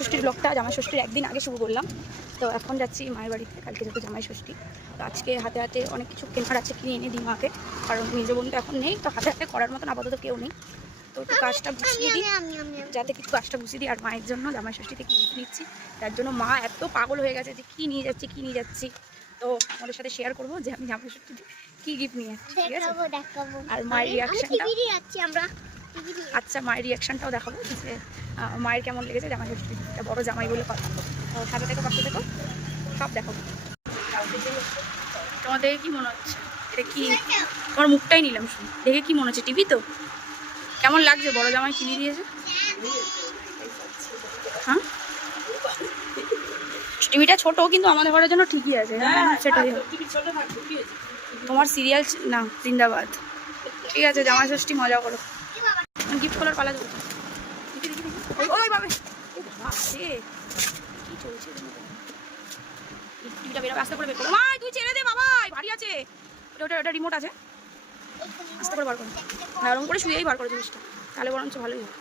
ষষ্ঠীর ব্লগটা জামাই ষষ্ঠীর একদিন আগে শুরু করলাম। তো এখন যাচ্ছি মায়ের বাড়িতে, কালকে যেহেতু জামাই ষষ্ঠী। তো আজকে হাতে হাতে অনেক কিছু কেনার আছে, কিনে এনে দিই মাকে, কারণ নিজ বোন তো এখন নেই, তো হাতে হাতে করার মতন আপাতত কেউ নেই। তো একটু কাজটা গুছিয়ে দিই, যাতে কিছু কাজটা গুছিয়ে দিই। আর মায়ের জন্য জামাই ষষ্ঠীতে কী গিফট নিচ্ছি, তার জন্য মা এত পাগল হয়ে গেছে যে কী নিয়ে যাচ্ছি। তো আমাদের সাথে শেয়ার করবো যে আমি জামাই ষষ্ঠীতে কী গিফট নিয়ে যাচ্ছি, ঠিক আছে? আর মায়ের রিয়াকশানটা, আচ্ছা মায়ের রিয়াকশানটাও দেখাবো যে মায়ের কেমন লেগেছে জামাই ষষ্ঠীটা, বড় জামাই বলে কথা। তো সাথে থেকে পাশে থেকো, সব দেখাবো। তোমার দেখে কী মনে হচ্ছে? এটা কি? তোমার মুখটাই নিলাম শুনে, দেখে কী মনে হচ্ছে? টিভি তো? কেমন লাগছে বড় জামাই কিনে দিয়েছে? হ্যাঁ, টিভিটা ছোট কিন্তু আমাদের ঘরের জন্য ঠিকই আছে। সেটাই তোমার সিরিয়াল না জিন্দাবাদ। ঠিক আছে, জামাই ষষ্ঠী মজা করো। গিফট খোলার পালা চলছে। কি চলছে? টিভিটা বেরোবে, আস্তে করে বের করো। তুই ছেড়ে দে বাবা, ভারী আছে। ওটা রিমোট আছে, আস্তে করে বার করো। হ্যাঁ, ওরকম করে শুয়েই বার করো জিনিসটা, তাহলে বরঞ্চ ভালোই হয়।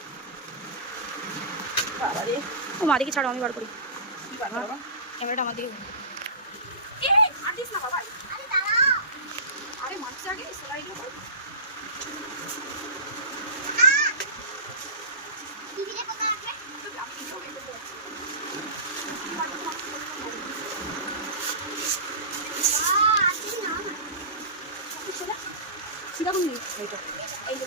ও মা দিকে ছাড়ো, আমি বার করি। ক্যামেরাটা আমার দিকে। আরে মারছে আগে সেলাইগুলো কর। সেরকম নেই এইটা, এই যে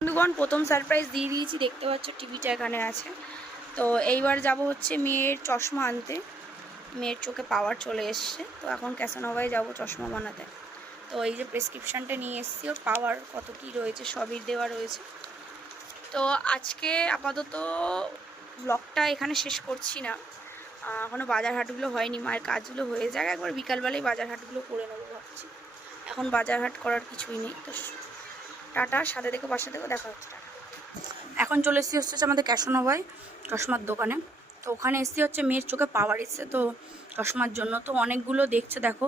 বন্ধুগণ, প্রথম সারপ্রাইজ দিয়ে দিয়েছি, দেখতে পাচ্ছ টিভিটা এখানে আছে। তো এইবার যাব হচ্ছে মেয়ের চশমা আনতে। মেয়ের চোখে পাওয়ার চলে এসছে, তো এখন ক্যাসানোভায় যাব চশমা বানাতে। তো এই যে প্রেসক্রিপশানটা নিয়ে এসেছি, ওর পাওয়ার কত কী রয়েছে সবই দেওয়া রয়েছে। তো আজকে আপাতত ব্লগটা এখানে শেষ করছি না, এখনও বাজার হাটগুলো হয়নি, মায়ের কাজগুলো হয়ে যায়, একবার বিকালবেলায় বাজার হাটগুলো করে নেবো ভাবছি। এখন বাজার হাট করার কিছুই নেই। তো টাটা, সাথে থেকে পাশে থেকে দেখা হচ্ছে। এখন চলে এসেছি হচ্ছে আমাদের ক্যাসানোভায় চশমার দোকানে। তো ওখানে এসেছি হচ্ছে মেয়ের চোখে পাওয়ার এসছে, তো চশমার জন্য তো অনেকগুলো দেখছে, দেখো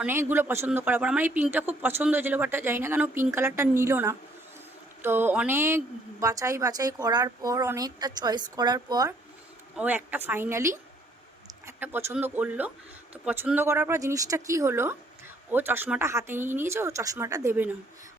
অনেকগুলো পছন্দ করার পর আমার এই পিঙ্কটা খুব পছন্দ হয়েছিল, বাট জানি না কেন পিঙ্ক কালারটা নিল না। তো অনেক বাছাই করার পর, অনেকটা চয়েস করার পর ও একটা ফাইনালি একটা পছন্দ করলো। তো পছন্দ করার পর জিনিসটা কি হলো, ও চশমাটা হাতে নিয়ে নিয়েছে, ও চশমাটা দেবে না।